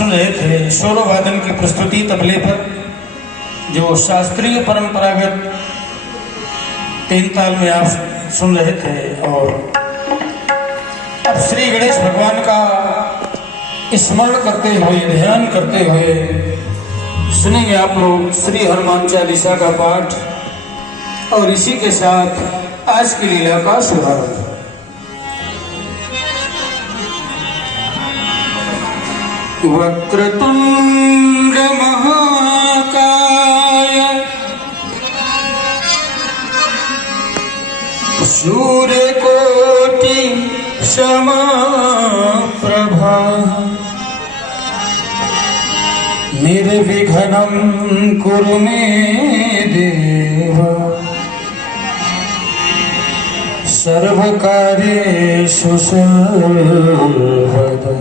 सुन रहे थे शोरो वादन की प्रस्तुति तबले पर, जो शास्त्रीय परंपरागत तीन ताल में आप सुन रहे थे। और अब श्री गणेश भगवान का स्मरण करते हुए, ध्यान करते हुए सुनेंगे आप लोग श्री हनुमान चालीसा का पाठ, और इसी के साथ आज की लीला का शुभारंभ। वक्रतुंड महाकाय सूर्यकोटि समप्रभा निर्विघ्नं कुरु मे देव सर्वकार्येषु सर्वदा।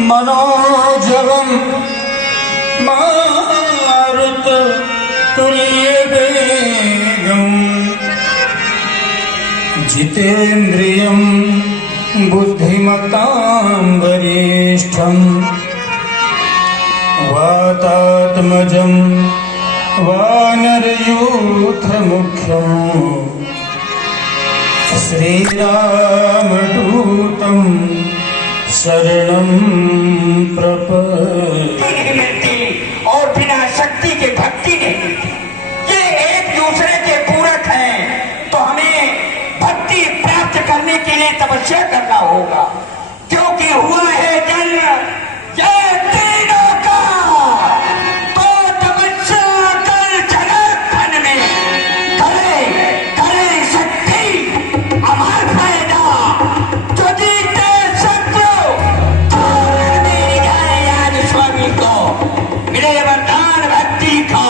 मनोजवं मारुत तुल्यवेगं जितेन्द्रियं बुद्धिमतां वरिष्ठं वातात्मजं वानरयूथमुख्यं श्रीरामदूतं शरणं प्रपद्ये। और बिना शक्ति के भक्ति नहीं मिलती। ये एक दूसरे के पूरक हैं, तो हमें भक्ति प्राप्त करने के लिए तपस्या करना होगा, क्योंकि हुआ है जन्म ये तीनों का, तो तपस्या कर जगत में करे करे शक्ति अमर फायदा। जो जीते शत्रु तो मेरी जाए आज स्वामी को मिले वरदान भक्ति का,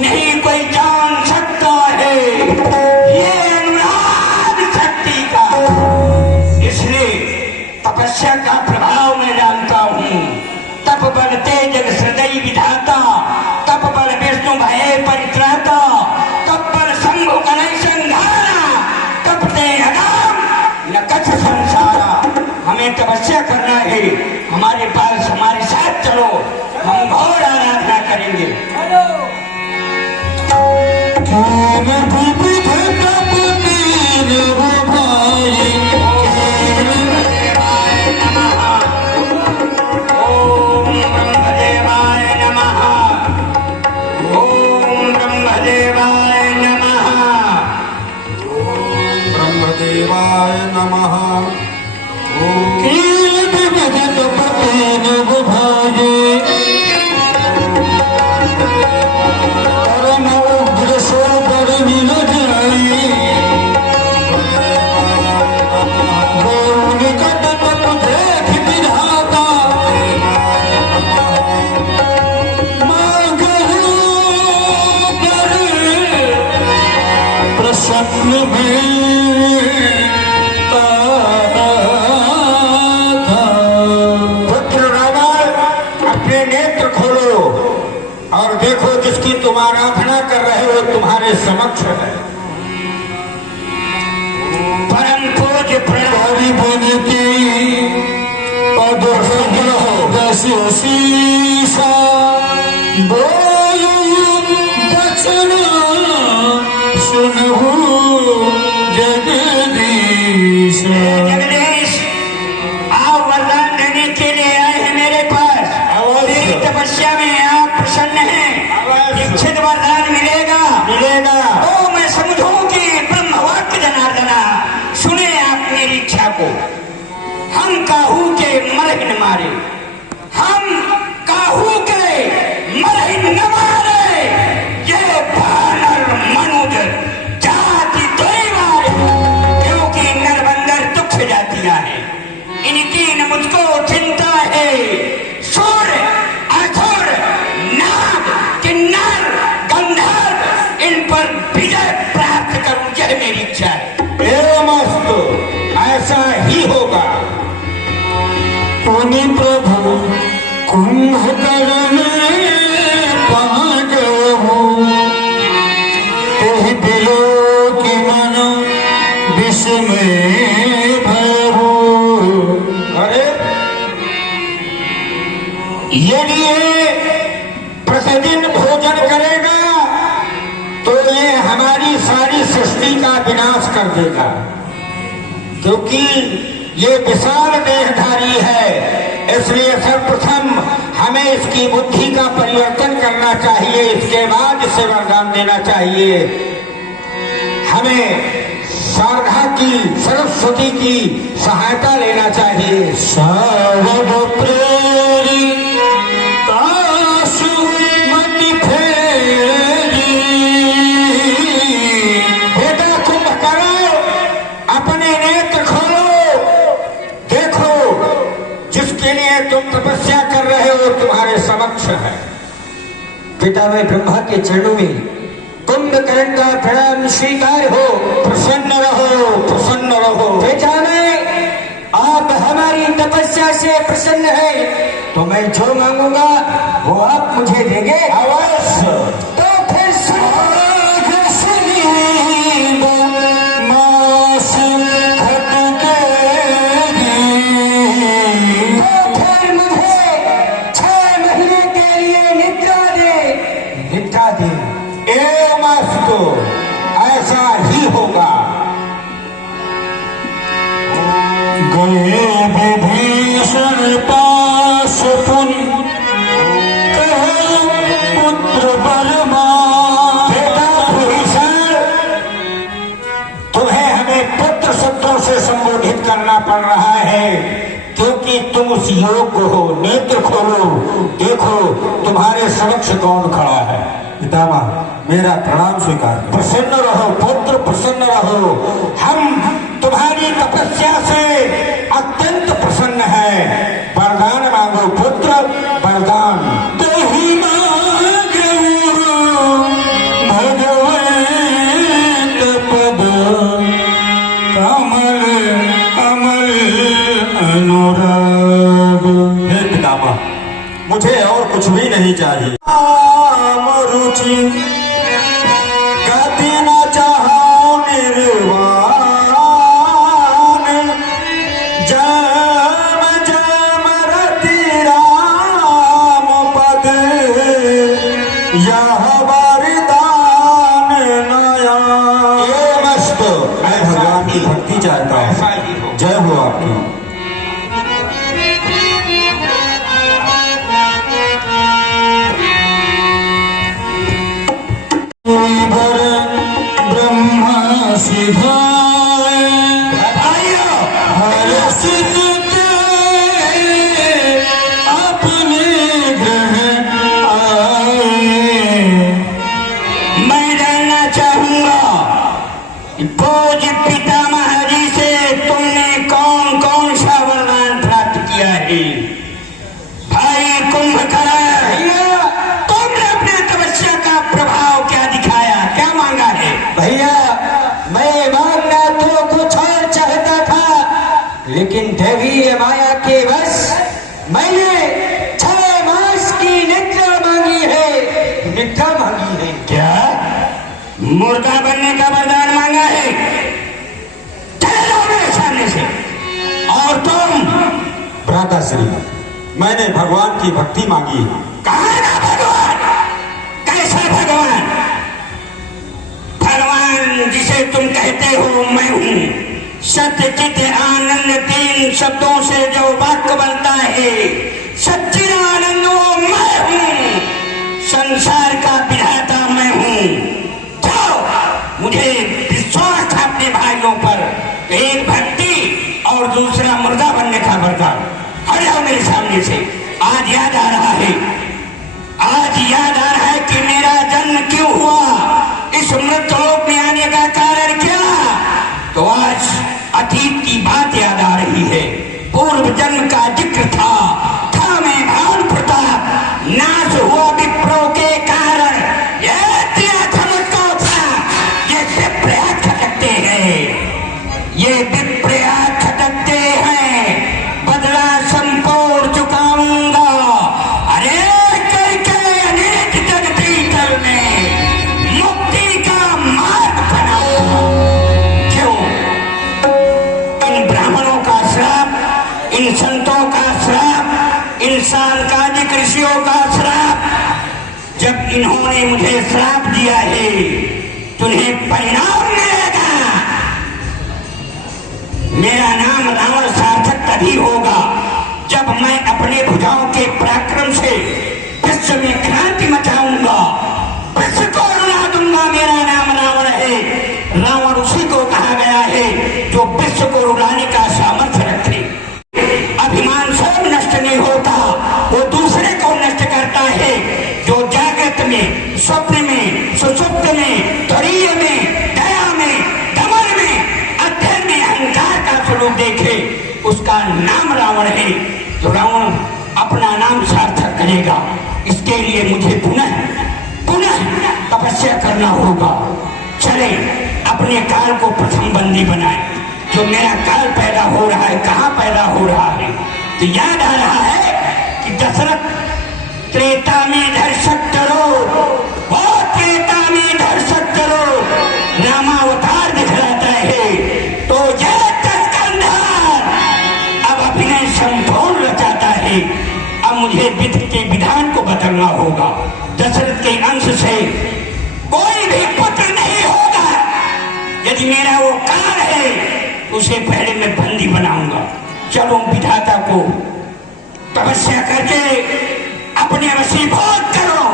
नहीं कोई जान सकता है ये अनुराग शक्ति का। इसलिए तपस्या का प्रभाव मैं जानता हूँ। तप बल तेज हृदय विधाता, तप बल विष्णु भय परित्राता, तप बल शंभु गणेश संहारा, तप ते अनाम न कछ संसारा। हमें तपस्या करना है, हमारे पास हमारे साथ चलो, हम घोर आराधना करेंगे। ब्रह्मदेवाय नमः। तुम आराधना कर रहे हो तुम्हारे समक्ष है। परम पूज्य प्रणामी बनती पद शीशा बोलू बचन सुनहु जगदीश। जगदीश आओ वरदान देने के लिए आए हैं मेरे पास। मेरी तपस्या में आप प्रसन्न हैं, इच्छित वरदान मिलेगा मिलेगा। ओ मैं समझूं कि ब्रह्मवाक्य जनार्दना सुने आप मेरी इच्छा को। हम काहू के मरहिन मारे, हम काहू के मरहिन न मारे, ये बानर मनुज जाति तोई मारे। क्योंकि नरबंदर तुक्ष जातियां हैं, इनकी न मुझको चिंता है। सूर्य, असुर, नाग, किन्नर, गंधर्व सभी का विनाश कर देगा, क्योंकि ये विशाल देहधारी है। इसलिए सर्वप्रथम हमें इसकी बुद्धि का परिवर्तन करना चाहिए, इसके बाद इसे वरदान देना चाहिए। हमें शारदा की, सरस्वती की सहायता लेना चाहिए। शारद प्रेरी काशु मति फेरी। बेटा कुंभ करो, अपने नेत्र खोलो, देखो जिसके लिए तुम तपस्या कर रहे हो तुम्हारे समक्ष है। पिता में ब्रह्मा के चरणों में कुंभकर्ण का प्रणाम स्वीकार हो। प्रसन्न रहो, प्रसन्न रहो। बेटा में आप हमारी तपस्या से प्रसन्न है तो मैं जो मांगूंगा वो आप मुझे देंगे। अवश्य। तो फिर ऐसा ही होगा। गए विभीषण पास पुन कहे पुत्र बलमा। बेटा विभीषण, तुम्हें हमें पुत्र शब्दों से संबोधित करना पड़ रहा है, क्योंकि तुम उस योग्य हो। नेत्र खोलो, देखो तुम्हारे समक्ष कौन खड़ा है। पितामह, मेरा प्रणाम स्वीकार करो। प्रसन्न रहो पुत्र, प्रसन्न रहो। हम तुम्हारी तपस्या से अत्यंत प्रसन्न है। वरदान मांगो पुत्र, वरदान। दही मांगो भगवत पद कमल अमल अनुराग। हे पितामह, मुझे और कुछ भी नहीं चाहिए। रुचि गति न चाहो निर्वाण, जम जम रति राम पद, यह वरदान नया। मस्त। मैं भगवान की भक्ति चाहता ऐसा हूँ। ही हो। जय हो आपकी। ब्रह्मा सिधाए हर्षित अपने ग्रह आए। मैं जानना चाहूंगा भोज पितामह जी से तुमने कौन कौन सा वरदान प्राप्त किया है। भाई कुंभकर्ण, तुमने अपने तपस्या का प्रभाव क्या दिखाया, क्या मांगा है। भैया, मैं मांगना तो कुछ और चाहता था, लेकिन देवी माया के बस मैंने 6 मास की निद्रा मांगी है। निद्रा मांगी है। क्या मुर्दा बनने का वरदान मांगा है। चले जाओ मेरे सामने से। और तुम भ्राताश्री, मैंने भगवान की भक्ति मांगी है। कहा ना भगवान, कैसा भगवान। भगवान जिसे तुम कहते हो मैं हूं। सत्य चित आनंद 3 शब्दों से जो वाक्य बनता है, सच्चिदानंद वो मैं हूं। संसार का विधाता मैं हूं। जाओ, मुझे विश्वास था अपने भाइयों पर। एक भक्ति और दूसरा मुर्दा बनने का वरदान। हट जाओ मेरे सामने से। आज याद आ रहा है, आज याद आ रहा है कि मेरा जन्म क्यों हुआ, इस मृतलोक में आने का कारण क्या। तो आज अतीत की बात याद आ रही है। पूर्व जन्म का जिक्र था मैं भान प्रताप, नाश हुआ विप्रों के कारण। ये तेरा धर्मको था। ये विप्रयात खटकते हैं, ये विप्रयात खटकते हैं। बदला संपूर्ण चुकाऊंगा। अरे करके अनेक जगती तल में मुक्ति का मार्ग बनाऊंगा। क्यों? इन ब्राह्मणों का श्राप, इन संतों का श्राप, इन सालकादिक ऋषियों का श्राप, जब इन्होंने मुझे श्राप दिया है, तुम्हें परिणाम मिलेगा। मेरा नाम रावण सार्थक तभी होगा जब मैं अपने भुजाओं के पराक्रम से विश्व में क्रांति मचाऊंगा, विश्व को रुला दूंगा। मेरा नाम रावण है। रावण उसी को कहा गया है जो विश्व को रुलाने का सामर्थ्य रखे। अभिमान स्वयं नष्ट नहीं होता, वो दूसरे को नष्ट करता है। जो जागृत में, स्वप्न में, सुषुप्त में, तुरीय में, दया में, दमन में, अध्ययन में अहंकार का स्वरूप देखे, उसका नाम रावण है। तो रावण अपना नाम सार्थक करेगा। इसके लिए मुझे पुनः तपस्या करना होगा। चले अपने काल को प्रथम बंदी बनाए। जो मेरा काल पैदा हो रहा है, कहाँ पैदा हो रहा है? तो याद आ रहा है कि दशरथ त्रेता में दर्शक करो, वो त्रेता में दर्शक करो, रामावतार दिखलाता है। तो यह तस्कंधर अब अभिनय संपूर्ण रचाता है। अब मुझे विधि के विधान को बदलना होगा। दशरथ के अंश से कोई भी पुत्र नहीं होगा। यदि मेरा वो काल है, उसे पहले मैं बंदी बनाऊंगा। चलो विधाता को तपस्या करके अपने वशीभूत करो।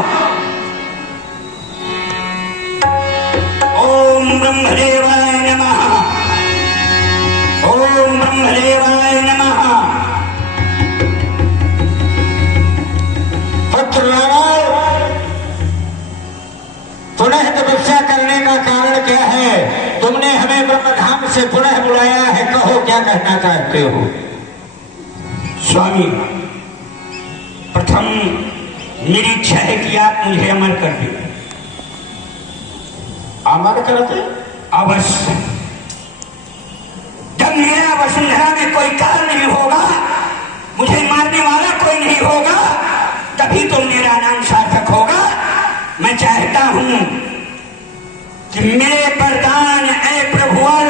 ओम ब्रह्मदेवाय नमः, ओम ब्रह्मदेवाय नमः। पुत्र रावण, पुनः तपस्या करने का कारण क्या है? तुमने हमें ब्रह्मधाम से पुनः बुलाया है, कहो क्या कहना चाहते हो? स्वामी, प्रथम मेरी इच्छा है कि आप मुझे अमर कर दें। अमर कर दे? अवश्य। जब मेरा वसुंधरा में कोई काल नहीं होगा, मुझे मारने वाला कोई नहीं होगा, तभी तो मेरा नाम सार्थक होगा। मैं चाहता हूं कि मेरे वरदान ऐ प्रभुवर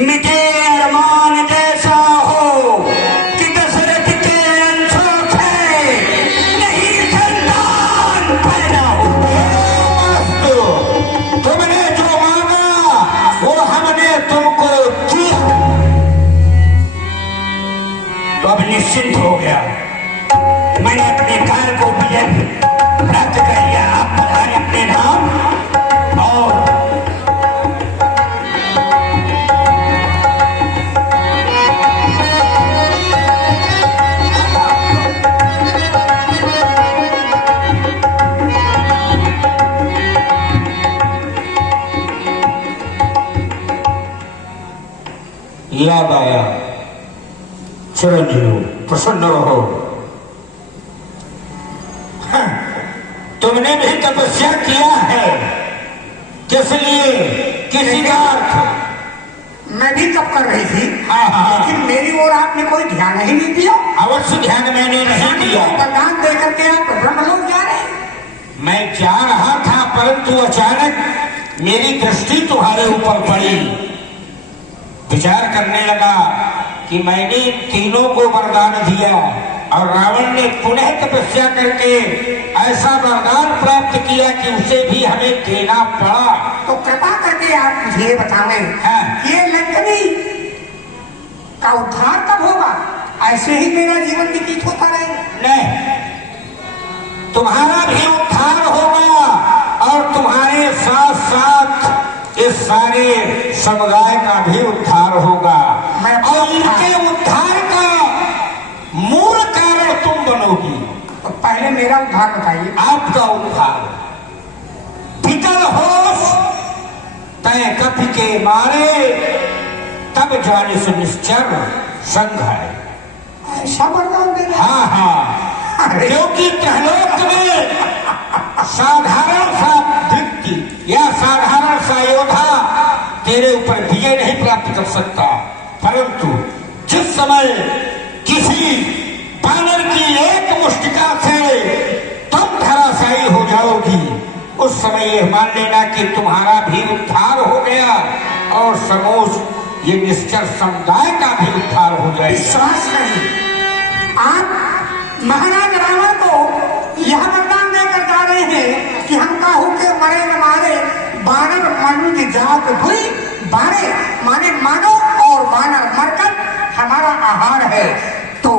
मिटे अरमान जैसा हो कि दशरथ के अंशों से नहीं संतान पैदा हो। तुमने जो मांगा वो हमने तुमको दिया। तो अब निश्चिंत हो गया। मैंने अपने काल को विजय प्राप्त कर लिया। आप पधारे अपने धाम और याद आया। चिरंजीव प्रसन्न रहो। हाँ, तुमने भी तपस्या किया है। किस लिए? किसी का अर्थ? मैं भी तब कर रही थी, लेकिन मेरी ओर आपने कोई ध्यान ही नहीं दिया। अवश्य ध्यान मैंने नहीं दिया। वरदान दे करके आप ब्रह्मलोक जा रहे। मैं जा रहा था, परंतु अचानक मेरी दृष्टि तुम्हारे ऊपर पड़ी। विचार करने लगा कि मैंने तीनों को वरदान दिया और रावण ने पुनः तपस्या करके ऐसा वरदान प्राप्त किया कि उसे भी हमें देना पड़ा। तो कृपा करके आप मुझे बताएं, हाँ। ये लंकनी का उद्धार कब होगा? ऐसे ही मेरा जीवन व्यतीत होता रहेगा? नहीं, तुम्हारा भी उद्धार होगा और तुम्हारे साथ साथ इस सारे समुदाय का भी उद्धार होगा। और इनके उद्धार का मूल कारण तुम बनोगी। तो पहले मेरा उद्धार बताइए। आपका उद्धार पितल होश तय कपि के मारे, तब जाने से निश्चर संघ है। ऐसा वरदान देना? हाँ हाँ, क्योंकि त्रिलोक में साधारण सा व्यक्ति या साधारण सा योद्धा तेरे ऊपर विजय नहीं प्राप्त कर सकता, परंतु जिस समय किसी बानर की एक मुष्टिका से तुम धराशायी हो जाओगी, उस समय यह मान लेना कि तुम्हारा भी उद्धार हो गया और समूह ये निश्चर समुदाय का भी उद्धार हो जाएगा। विश्वास करिए, आप महाराज रावण को यह वरदान देकर जा रहे हैं कि हम काहू के मरे न मारे, बानर मनुष्य जात हुई बारे, माने मानो और वानर मरकट हमारा आहार है। तो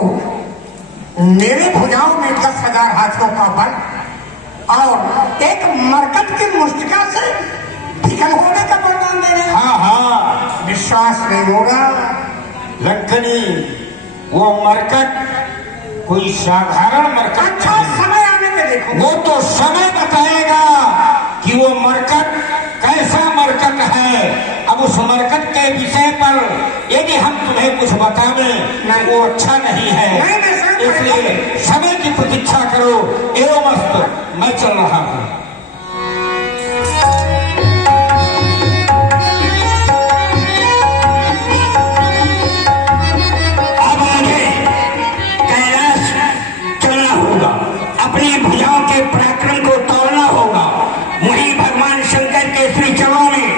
मेरी भुजाओं में 10,000 हाथियों का बल और एक मरकट की मुष्टिका से विकल होने का वरदान दे रहे हैं। हाँ हाँ, विश्वास नहीं होगा। लंकनी, वो मरकट कोई साधारण मरकट अच्छा, समय आने पे देखो। वो तो समय बताएगा कि वो मरकट कैसा मरकट है। अब उस मरकट के विषय पर यदि हम तुम्हें कुछ बतावें वो अच्छा नहीं है, इसलिए समय की प्रतीक्षा करो। एवं मस्त मैं चल रहा हूँ। अब आगे कैलाश चलना होगा, अपनी भुजाओं के पराक्रम को तोड़ना होगा। वहीं भगवान शंकर के श्री चरणों में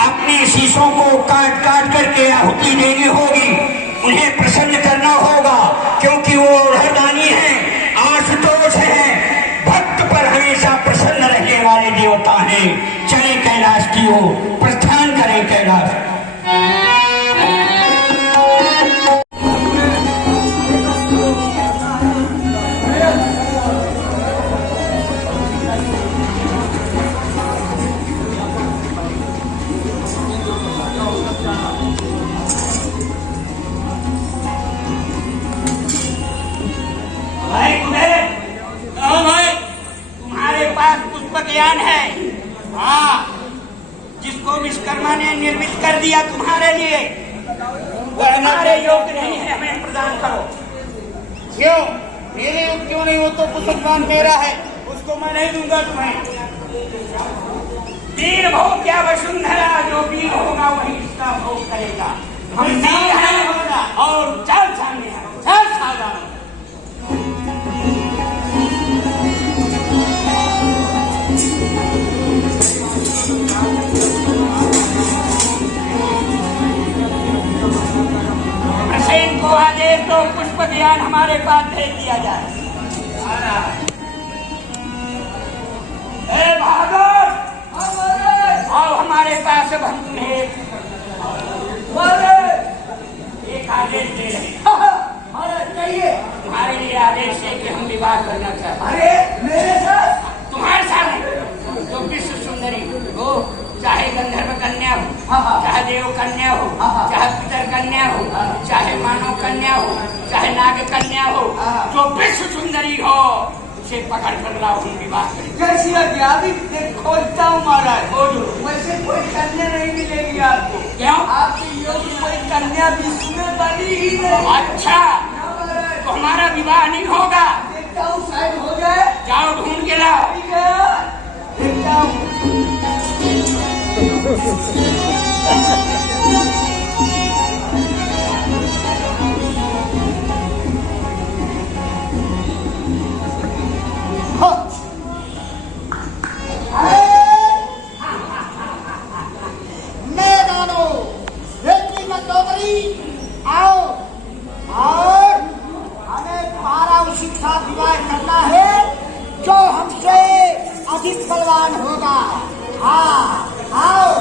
अपने शीशों को काट काट करके आहुति देनी होगी। उन्हें प्रसन्न करना होगा, क्योंकि वो हरदानी हैं, आशुतोष हैं, भक्त पर हमेशा प्रसन्न रहने वाले देवता हैं। चले कैलाश की ओर, प्रस्थान करें कैलाश। तुम्हारे पास पुष्प ज्ञान है? हाँ, जिसको विश्वकर्मा ने निर्मित कर दिया तुम्हारे लिए, वो तुम्हारे योग्य नहीं है, हमें प्रदान करो। क्यों? मेरे योग्य क्यों नहीं? वो तो पुष्पवान मेरा है, उसको मैं नहीं दूंगा तुम्हें। वीर भोग क्या वसुंधरा, जो वीर होगा वही इसका भोग करेगा। हम वीर हैं और चल सामने चल सावधान। प्रसेन को आदेश दो, पुष्प ज्ञान हमारे पास भेज दिया जाए। बहादुर, आओ हमारे पास। अब हम तुम्हें एक आदेश दे रहे हैं। तुम्हारे लिए आदेश है कि हम विवाह करना चाहते हैं। अरे मेरे साथ? तुम्हारे साथ जो विश्व सुंदरी हो, चाहे गंधर्व कन्या हो, चाहे देव कन्या हो, चाहे पितर कन्या हो, चाहे मानव कन्या हो, चाहे नाग कन्या हो, जो विश्व सुंदरी हो उसे पकड़ कर लाओ, हम विवाह करेंगे। कैसी खोजता हूँ महाराज, वैसे कोई कन्या नहीं मिलेगी आपको। क्यों? आपके योग्य कोई कन्या विश्व में बनी ही नहीं। अच्छा, तो हमारा विवाह नहीं होगा। देखता हूँ शायद हो जाए। जाओ ढूंढ के लाओ। देखता हूँ। मैदानों, बेटी मंदोदरी, आओ और हमें तुम्हारा उसी के साथ विवाह करना है जो हमसे अधिक बलवान होगा। हाँ, आओ।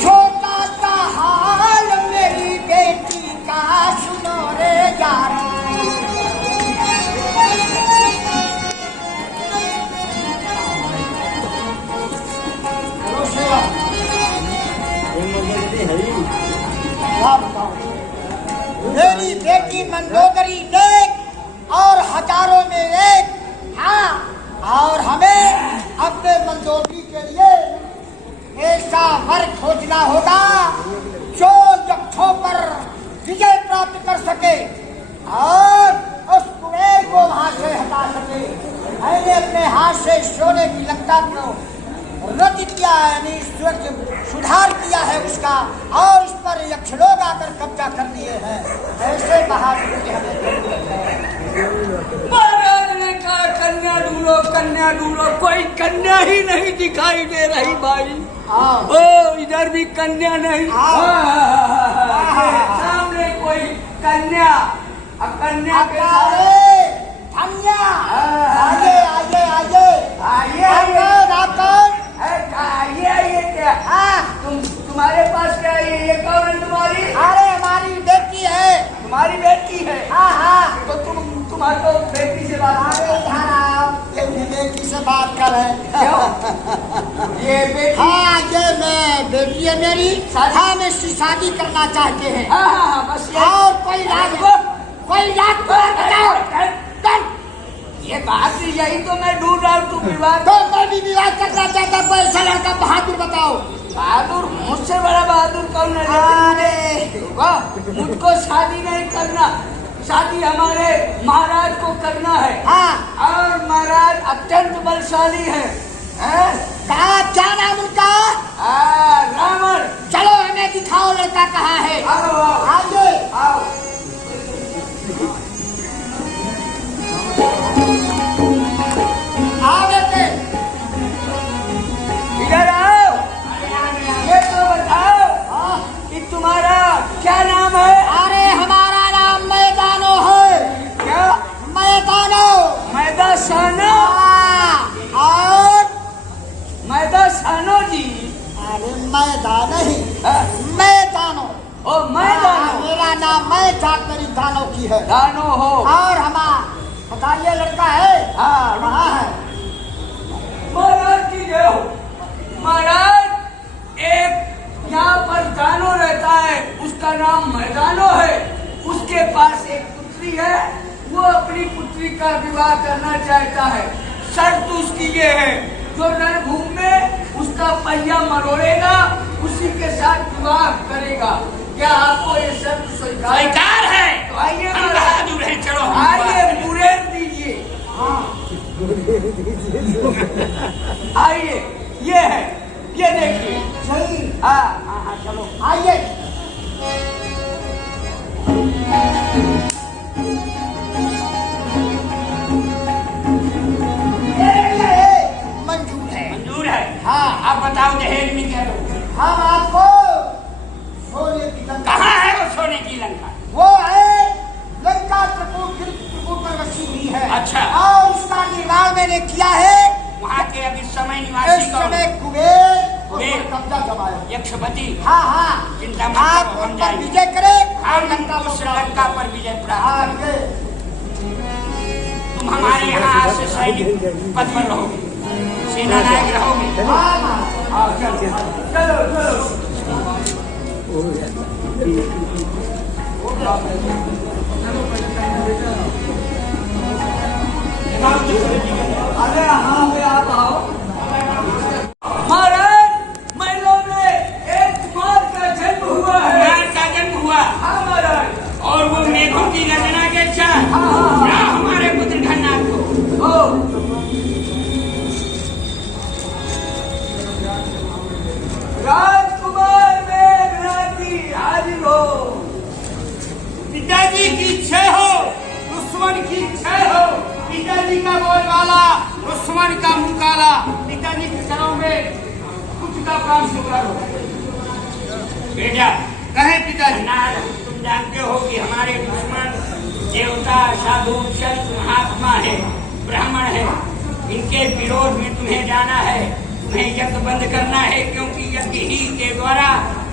छोटा सा हाल मेरी बेटी का सुनो रे यार। मेरी बेटी मंदोदरी नेक और हजारों में एक। हाँ, और हमें अपने मंदोदरी के लिए ऐसा वर खोजना होगा जो यक्षों पर विजय प्राप्त कर सके और उस कुबेर को वहां से हटा सके। मैंने अपने हाथ से सोने की लंका को रचित किया है, यानी सुधार किया है उसका, और उस पर यक्षलोक आकर कब्जा कर लिए हैं। ऐसे बहादुर की हमें महाराज ने कहा कन्या ढूंढो, कन्या कन्या ढूंढो, कोई कन्या ही नहीं दिखाई दे रही भाई। ओ इधर भी कन्या नहीं, सामने कोई कन्या, कन्या के धन्या आइए आइए आइए आइए आप कौन? आइए क्या? तुम्हारे पास क्या है? ये कौन है तुम्हारी? अरे हमारी बेटी है। तुम्हारी बेटी है? हाँ तो तुम्हारे तो बेटी से बात अरे इधर आओ, ये बेटी से बात कर रहे क्यों? ये बेटी? हाँ ये मैं बेटी है मेरी। हाँ मैं इससे शादी करना चाहते हैं। हाँ बस ये। और कोई राज बताओ। ये बात यही तो मैं ढूंढ रहा हूँ, तू विवाह तो मैं भी विवाह करना चाहता हूँ, ऐसा लड़का बहादुर बताओ। बहादुर? मुझसे बड़ा बहादुर कौन है? अरे वाह, मुझको शादी नहीं करना, शादी हमारे महाराज को करना है। हाँ और महाराज अत्यंत बलशाली है। क्या नाम उनका? रावण। चलो हमें दिखाओ लड़का कहाँ है। आइए आओ। आओ बेटे। इधर आओ। ये तो बताओ कि तुम्हारा क्या नाम है? अरे हमारा नाम मैदानो है। क्या? मैदानो। मैदा सानो? और मैदा सानो जी? अरे मैदान नहीं, हाँ। मैदानो। ओ मैदानो। मेरा नाम मैं जात मेरी दानो की है। दानो हो। और हमारा बताइए लड़का है? हाँ वहाँ है। महाराज की जय हो। महाराज एक यहाँ पर दानो रहता है, उसका नाम मैदानो है। उसके पास एक पुत्री है, वो अपनी पुत्री का विवाह करना चाहता है। शर्त उसकी ये है, जो रणभूमि में उसका पहिया मरोड़ेगा उसी के साथ विवाह करेगा। क्या आपको ये शर्त स्वीकार है? तो आइए बहादुर है, चलो आइए मुरेद दीजिए। आइए, ये है, ये देखिए। सही। हाँ चलो आइए। मंजूर है। मंजूर है? हाँ आप बताओ दहेज में क्या दो? हम आपको सोने की लंका। कहाँ है वो सोने की लंका? वो है लंका त्रिपुर पर बसी हुई है। अच्छा। और उसका निर्माण मैंने किया है। वहाँ के अभी समय निवासी इस कौन? समय कुबेर कुबेर। कब्जा जमाया। यक्षपति। हाँ चिंता मत आप करो, हम उन पर जाएंगे। विजय करे। हम उस लंका पर विजय प्राप्त करें। तुम हमारे यहाँ आज से सैनिक पद पर रहोगे, सेना नायक रहोगे। हाँ, चलो चलो। अरे हाँ आप आओ। महाराज महिलों में एक कुमार का जन्म हुआ है। कुमार का जन्म हुआ? हाँ महाराज। और वो मेघों की रचना के साथ हमारे पुत्र घननाथ को। राजकुमार मेघनाथी हाजिर हो। पिताजी की इच्छा हो, दुश्मन की इच्छा हो। पिताजी का बोलबाला, दुश्मन का मुकाला। पिताजी के चरणों में कुछ का काम शुक्र हो। बेटा कहे पिताजी? तुम जानते हो कि हमारे दुश्मन देवता, साधु, संत, महात्मा है, ब्राह्मण है। इनके विरोध में तुम्हें जाना है, तुम्हें यज्ञ बंद करना है, क्योंकि यज्ञ ही के द्वारा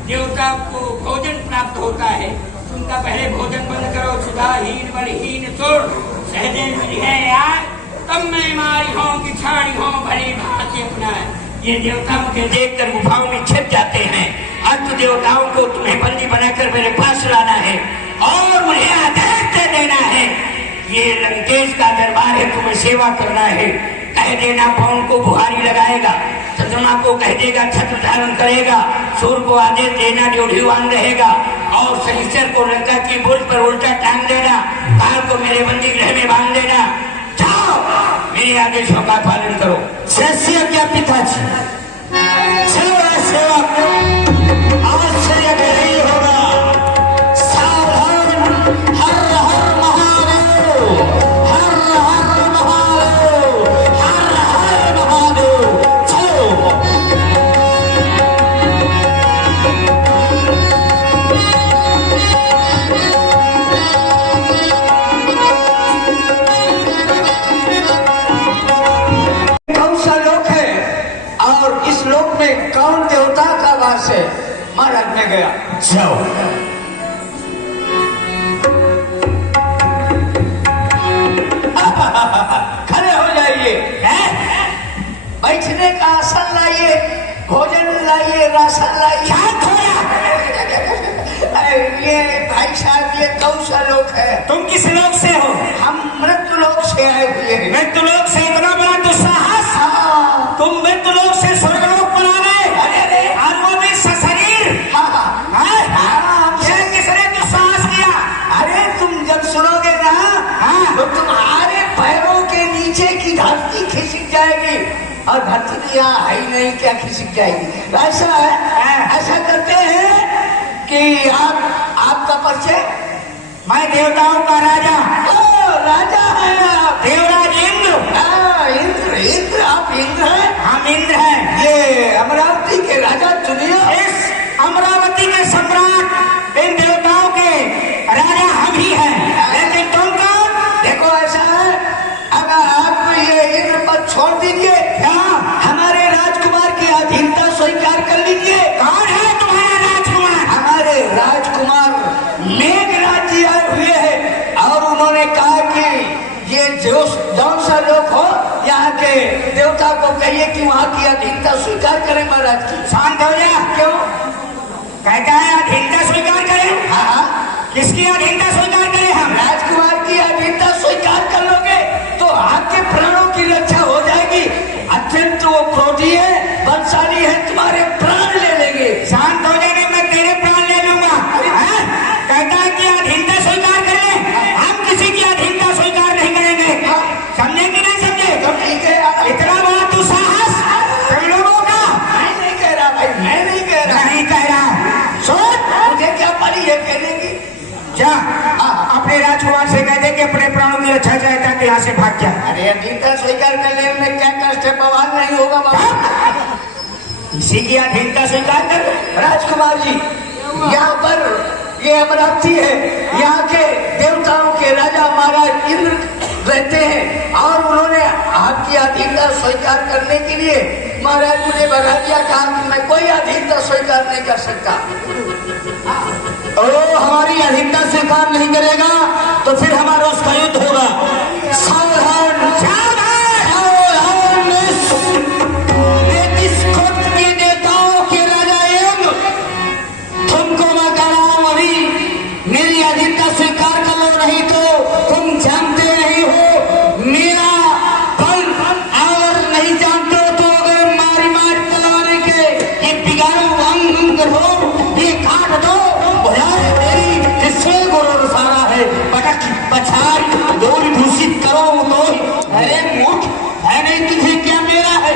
देवता को भोजन प्राप्त होता है। तुमका पहले भोजन बंद करो। सुधाहीन बलहीन सुर सहजे है यार, तब मैं मारी हूँ कि छाड़ी हूँ भली भांति अपना। ये देवता मुझे देखकर गुफाओं में छिप जाते हैं। अंत देवताओं को तुम्हें बंदी बनाकर मेरे पास लाना है और मुझे आदेश दे देना है। ये लंकेश का दरबार है, तुम्हें सेवा करना है। कह देना पवन को बुहारी लगाएगा, चंद्रमा को कह देगा छत्र धारण करेगा, सूर्य को आदेश देना ड्योढ़ीवान रहेगा, और शनिश्चर को लंका की बुर्ज पर उल्टा टांग देना, काल को मेरे बंदी गृह में बांध देना। जाओ, मेरे आदेशों का पालन करो। सत्य क्या पिताजी? सेवा सेवा आश्चर्य नहीं होगा। सावधान। हर हर महादेव, हर हर महादेव, हर हर राजकुमार से महाराज में गया। जाओ। खड़े हो जाइए, बैठने का आसन लाइए, भोजन लाइए, राशन लाइए। ये भाई साहब ये कौन सा लोग है? तुम किस लोक से हो? हम मृत्यु लोक से आए हुए हैं। मृत्यु लोक से इतना बड़ा दुस्साहस? तुम मृत्यु लोक से स्वर्गलोक बना गए और वो भी सशरीर? किसने दुस्साहस किया? अरे तुम जब सुनोगे ना तो तुम्हारे पैरों के नीचे की धरती खिसक जाएगी और धरती तो यहाँ है ही नहीं, क्या खिसक जाएगी। ऐसा है, ऐसा करते हैं कि आपका परिचय? मैं देवताओं का राजा। राजा है आप? देवराज इंद्र। इंद्र आप इंद्र हैं? हम इंद्र हैं। ये अमरावती के राजा चुनिए। इस अमरावती के सम्राट, इन देवताओं के राजा हम ही हैं। लेकिन तुम कौन? देखो ऐसा है, अगर आप ये इंद्र पद छोड़ दीजिए, हमारे राजकुमार की अधीनता स्वीकार कर लीजिए। कौन है तुम्हारा राजकुमार? हमारे राजकुमार मेघराज जी आए हुए हैं और उन्होंने कहा कि ये जौन सा लोग हो यहाँ के देवता को कहिए कि वहाँ की अधीनता स्वीकार करें महाराज की। शांत हो जा। क्यों? कहता है अधीनता स्वीकार करें? हाँ, किसकी अधीनता स्वीकार करें हम? राजकुमार की अधीनता स्वीकार कर लोगे तो आपके प्राणों की रक्षा हो जाएगी। अत्यंत वो क्रोधी है, बलशाली है, तुम्हारे प्राण ले लेंगे। शांत हो जाने, मैं तेरे प्राण ले लूंगा। कहता है कि अधीनता स्वीकार करें, हम किसी की अधीनता स्वीकार नहीं करेंगे। समझे कि नहीं समझे? तो ठीक है, इतना बड़ा दुस्साहस तुम लोगों का? मैं नहीं कह रहा भाई, मैं नहीं कह रहा। नहीं कह रहा। सुन, मुझे क्या पड़ी है कहने की? जा अपने राजकुमार से कह दे कि अपने प्राणों की रक्षा चाहे ताकि यहाँ से भाग जा। अरे अधीनता स्वीकार करने में क्या कष्ट है? बवाल नहीं होगा बाबा। इसी की अधीनता स्वीकार कर। राजकुमार जी, यहाँ पर ये अमरावती है, यहाँ के देवताओं के राजा महाराज इंद्र रहते हैं और उन्होंने आपकी अधीनता स्वीकार करने के लिए महाराज मुझे बता दिया, कहा कि मैं कोई अधीनता स्वीकार नहीं कर सकता। हमारी अधीनता स्वीकार नहीं करेगा तो फिर हमारा उसका युद्ध होगा। सावधान, के देवताओं के राजा इंद्र, तुमको मैं कह रहा हूं अभी मेरी अधीनता स्वीकार कर लो, नहीं तो तुम जानते नहीं हो मेरा बल, और नहीं जानते हो तो अगर मारी मार तलवार के ये बिगाड़ो अंग हो, ये काट दो, मेरी हिस्से को सारा है, पटक पछाड़ दूर दूषित करो तो। अरे मूर्ख है नहीं, तुझे क्या मेरा है?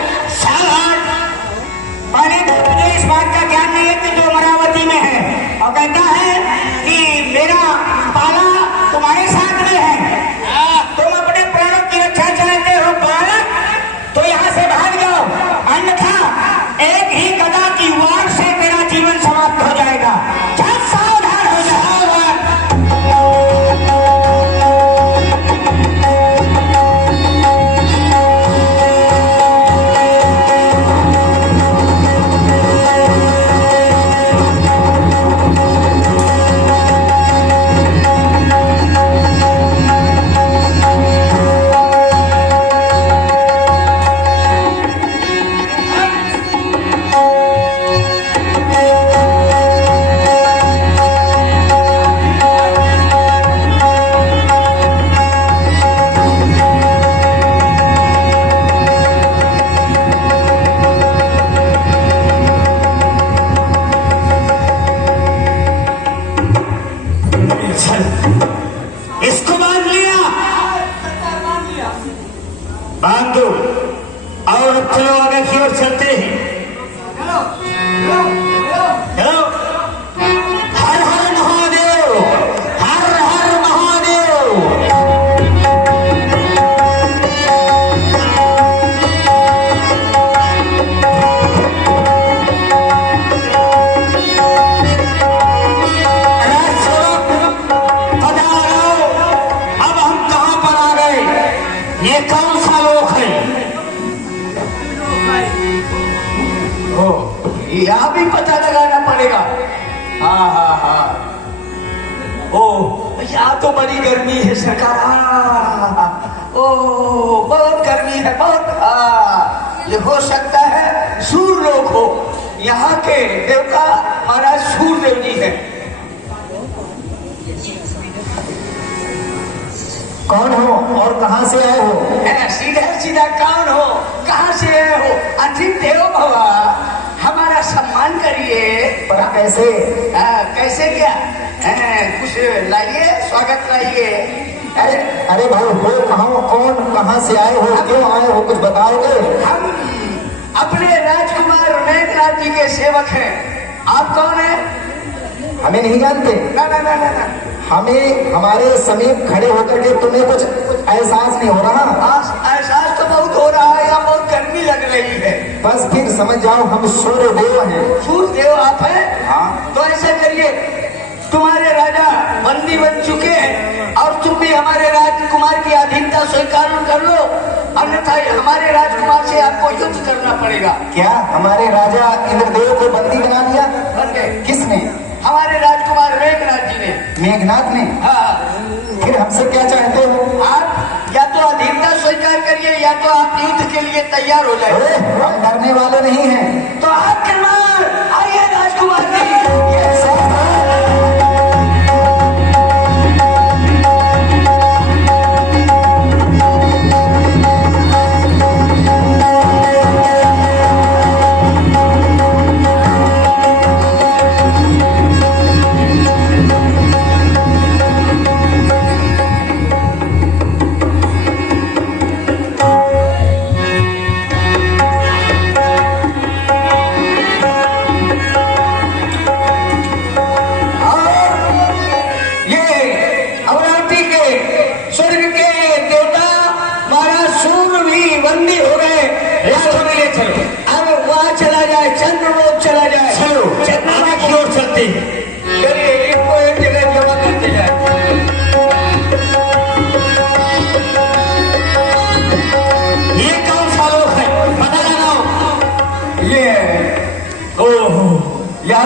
पहले मुझे इस बात का ज्ञान नहीं है कि जो अमरावती में है, और कहता है कि मेरा पाला तुम्हारे साथ में है, तुम अपने प्राणों की रक्षा चाहते हो बालक, तो यहाँ से भाग जाओ, अन्यथा एक ही गदा की वार से तेरा जीवन समाप्त हो जाएगा। चल सावधान हो जाओ। इसको बांध लिया, बांध दो और अब चलो आगे की ओर चलते हैं। चलो। हर हर महादेव, हर हर महादेव। ये कौन सा लोक है? ओ यहाँ भी पता लगाना पड़ेगा। हाँ हाँ हाँ, ओ यहाँ तो बड़ी गर्मी है सरकार। ओ बहुत गर्मी है, बहुत। ये हो सकता है सूर्य लोग हो, यहाँ के देवता महाराज सूर्यदेव जी हैं। कौन हो और कहाँ से आए हो? सीधा सीधा कौन हो, कहाँ से आए हो? अतिथि देवो भव, हमारा सम्मान करिए। पर कैसे? कैसे क्या? कुछ लाइए, स्वागत लाइए। अरे भाई हो कहाँ, कौन कहाँ से आए हो, क्यों आए हो, कुछ बताओगे? हम अपने राजकुमार मेघनाथ जी के सेवक हैं। आप कौन हैं? हमें नहीं जानते? ना ना ना ना ना, हमें हमारे समीप खड़े होकर के तुम्हें कुछ एहसास नहीं हो रहा? एहसास तो बहुत हो रहा है, यहाँ बहुत गर्मी लग रही है। बस फिर समझ जाओ हम सूर्यदेव हैं। सूर्यदेव आप हैं? हाँ। तो ऐसा करिए, तुम्हारे राजा बंदी बन चुके हैं और तुम भी हमारे राजकुमार की अधीनता स्वीकार कर लो, अन्यथा हमारे राजकुमार से आपको युद्ध करना पड़ेगा। क्या हमारे राजा इंद्रदेव को बंदी बना लिया? किसने? हमारे राजकुमार मेघनाथ जी ने। मेघनाथ ने? हाँ। फिर हमसे क्या चाहते हो? आप या तो अधीनता स्वीकार करिए या तो आप युद्ध के लिए तैयार हो जाइए। हम डरने वाले नहीं हैं। तो आप आइए राजकुमार जी।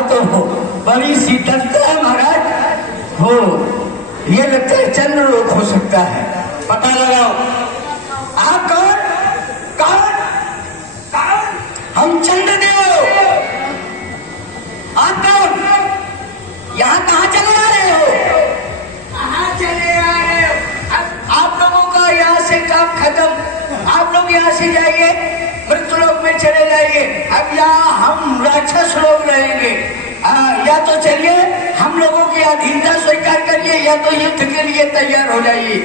तो बड़ी सी दत्ता है महाराज। हो ये लगता है चंद्र लोक हो सकता है, पता लगाओ। आप कौन? कौन? कौन? हम चंद्रदेव। आप कौन? यहाँ कहाँ चले आ रहे हो? कहाँ चले आ रहे हो? आप लोगों का यहाँ से काम खत्म। आप लोग यहाँ से जाइए, मृत्युलोक में चले जाइए। अब यहाँ हम राक्षस लोग रहेंगे। या तो चलिए हम लोगों की अधीनता स्वीकार करिए या तो युद्ध के लिए तैयार हो जाइए।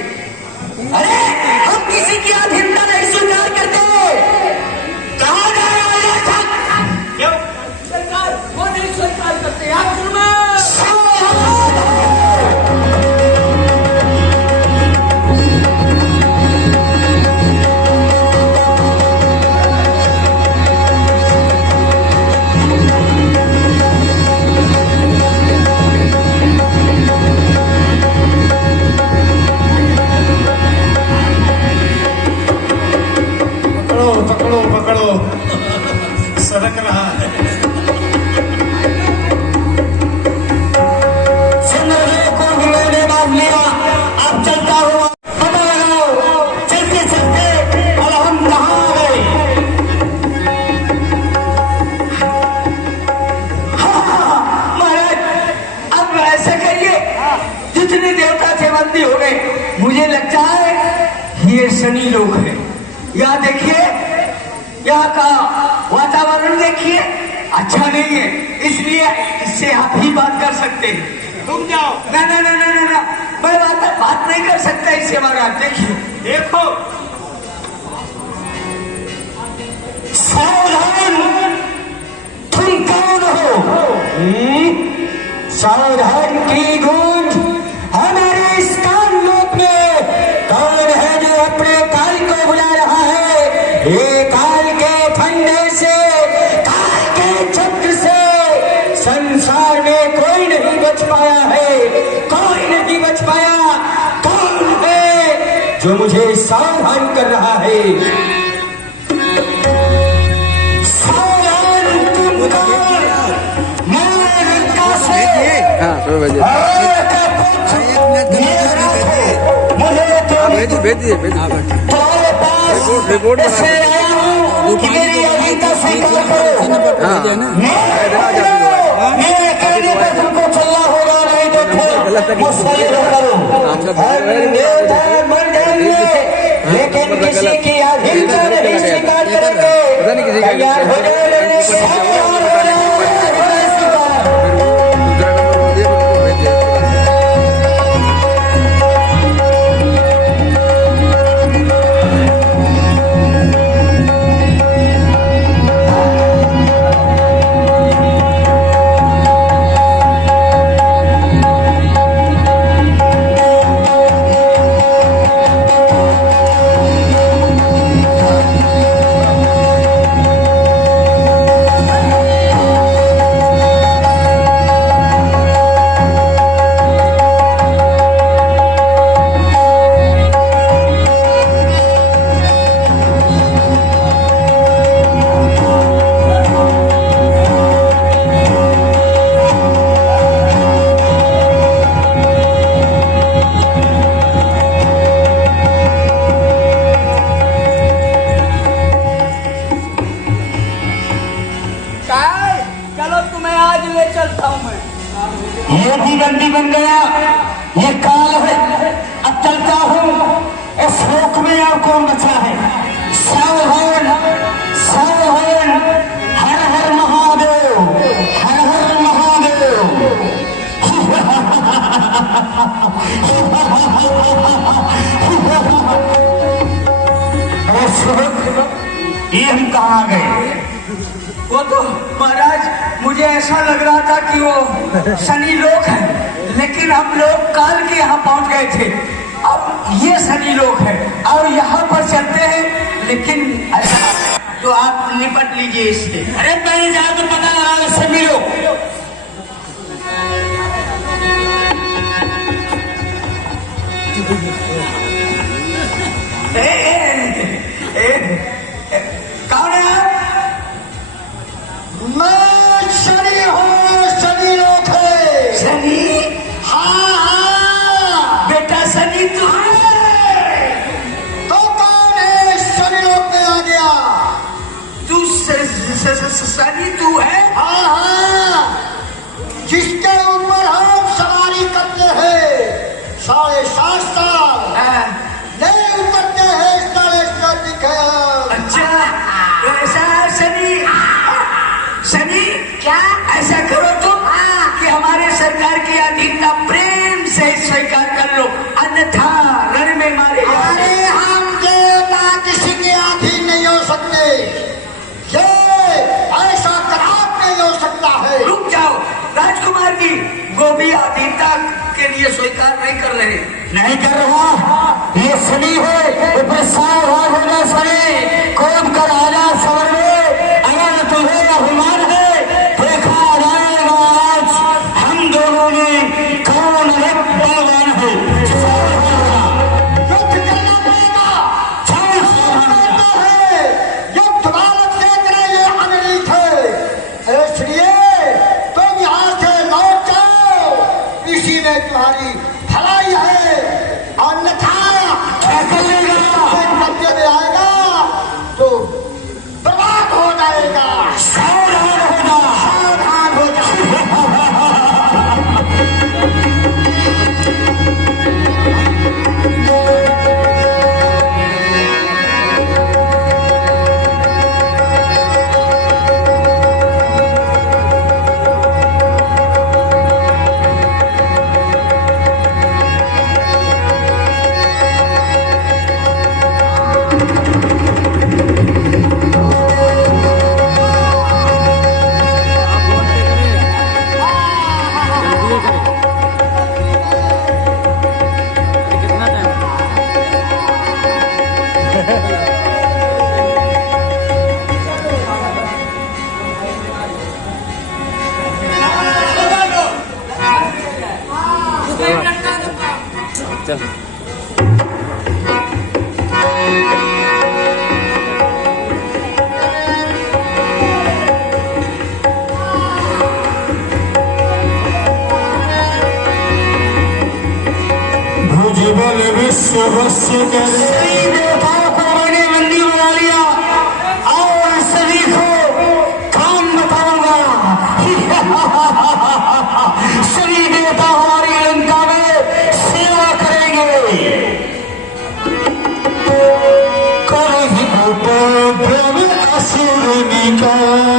अरे हम किसी की अधीनता नहीं स्वीकार करते। कहाँ जा रहे हो? क्यों सरकार वो नहीं स्वीकार करते? आप सरक रहा है। को भी मैंने मान लिया। अब चलता हुआ पता लगाओ, चलते चलते और हम कहाँ आ गए? महाराज अब ऐसा करिए, जितने देवता थे बंदी हो गए। मुझे लगता है ये शनि लोग है। यहाँ देखिए, यहाँ का वातावरण देखिए, अच्छा नहीं है, इसलिए इससे आप ही बात कर सकते हैं। तुम जाओ। ना ना ना ना ना ना, मैं बात नहीं कर सकता इससे। महाराज देखिए, देखो सावधान, तुम कौन हो? सावधान की गूंज हमारे इस काल लोक में। कौन है जो अपने काल को बुला रहा है? ये काल के फंदे से, काल के चक्र से संसार में कोई नहीं बच पाया है, कोई नहीं बच पाया। कौन है जो मुझे सावधान कर रहा है? सावधान, तुम कौन भेजिए रिपोर्ट लेकिन किसी की अहिंसा नहीं स्वीकार करेंगे। तैयार हो जाए चलो तुम्हें आज ले चलता हूँ मैं। ये भी बंदी बन गया, ये काल है। अब चलता हूँ, इस लोक में और कौन बचा है? सावधान सावधान, हर हर महादेव, हर हर महादेव। ये हम कहाँ आ गए? वो तो महाराज मुझे ऐसा लग रहा था कि वो शनि लोक है, लेकिन हम लोग काल के यहाँ पहुँच गए थे। अब ये शनि लोक है और यहाँ पर चलते हैं, लेकिन ऐसा तो आप निपट लीजिए इससे। अरे पहले जाओ तो पता लगा शनि लोक। कौन है आप? मैं शनि हूँ, शनि लोक है। शनि? हाँ, बेटा शनि तू तो कौन है शनि लोक में आ गया? तू शनि तू है? हाँ, जिसके ऊपर हम सवारी करते हैं 7.5 साल, नहीं उतरते हैं 7.5 अच्छा ऐसा है शनि। शनि क्या ऐसा करो तुम कि हमारे सरकार की अधीनता प्रेम से स्वीकार कर लो, अन्यथा रण में मारे अरे हम देवता किसी के अधीन नहीं हो सकते, ये ऐसा कराप नहीं हो सकता है। रुक जाओ राजकुमार जी, वो भी अधीनता के लिए स्वीकार नहीं कर रहे। नहीं कर रहा, ये शनि है। ऊपर सावधान हो जा शनि, कौन का राजा स्वर में अगर तुम्हें अभिमान है, देखा जाएगा आज हम दोनों में कौन अधिक बलवान है। युद्ध करना पड़ेगा, युद्ध भारत देख रहे ये अनरीत है, इसलिए तुम यहाँ से लौट जाओ, इसी में तुम्हारी भलाई है, अन्यथा क्या कर लेगा? कब्जे में आएगा। सभी देवताओं को मैंने बंदी बना लिया और सभी को काम बताऊंगा। सभी देवता हमारी लंका में सेवा करेंगे। कलयुग में असुर निकाल